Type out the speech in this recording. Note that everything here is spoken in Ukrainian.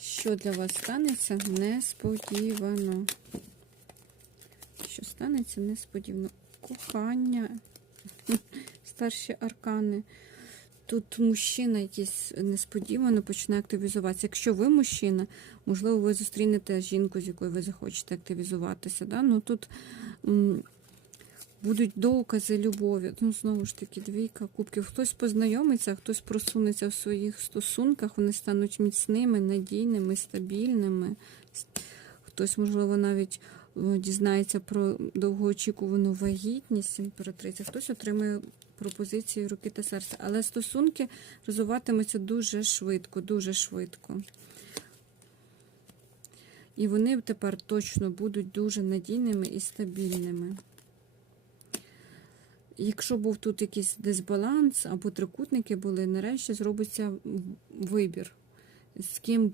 Що для вас станеться несподівано? Що станеться несподівано? Кохання, старші аркани. Тут мужчина якийсь несподівано почне активізуватися. Якщо ви мужчина, можливо, ви зустрінете жінку, з якою ви захочете активізуватися. Да? Ну, тут будуть докази любові. Ну, знову ж таки, двійка кубків. Хтось познайомиться, хтось просунеться в своїх стосунках, вони стануть міцними, надійними, стабільними. Хтось, можливо, навіть дізнається про довгоочікувану вагітність імператриця, хтось отримає пропозиції руки та серця. Але стосунки розвиватимуться дуже швидко, дуже швидко. І вони тепер точно будуть дуже надійними і стабільними. Якщо був тут якийсь дисбаланс або трикутники були, нарешті зробиться вибір, з ким